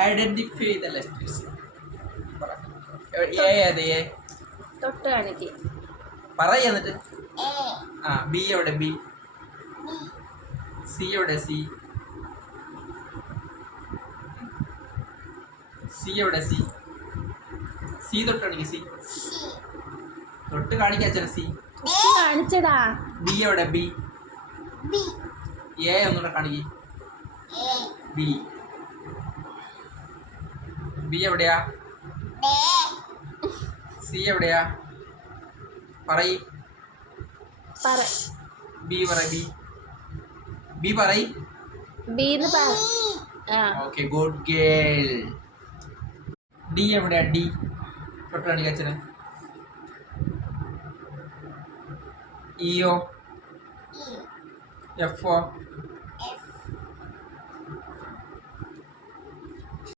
Identify the letters. A ഏത് A? തൊട്ട് കാണിക്ക്. പറയ എന്നിട്ട്. ആ ബി എവിടെ? ബി. സി എവിടെ? സി. സി എവിടെ? സി. സി തൊട്ട് കാണിക്ക്. സി തൊട്ട് കാണിക്കാ. സി കാണിച്ചടാ. ബി എവിടെ? ബി. എ ഒന്നുകൂടെ കാണിക്ക്. ബി. ബി എവിടെയാ? സി എവിടെയാ? പറയ്. ബി പറ. ബി. ബി പറയ്. Okay, good girl. ഡി എവിടെയാ? ഡി തൊട്ട് കാണിക്കച്ചന്. ഇയോ? എഫോ?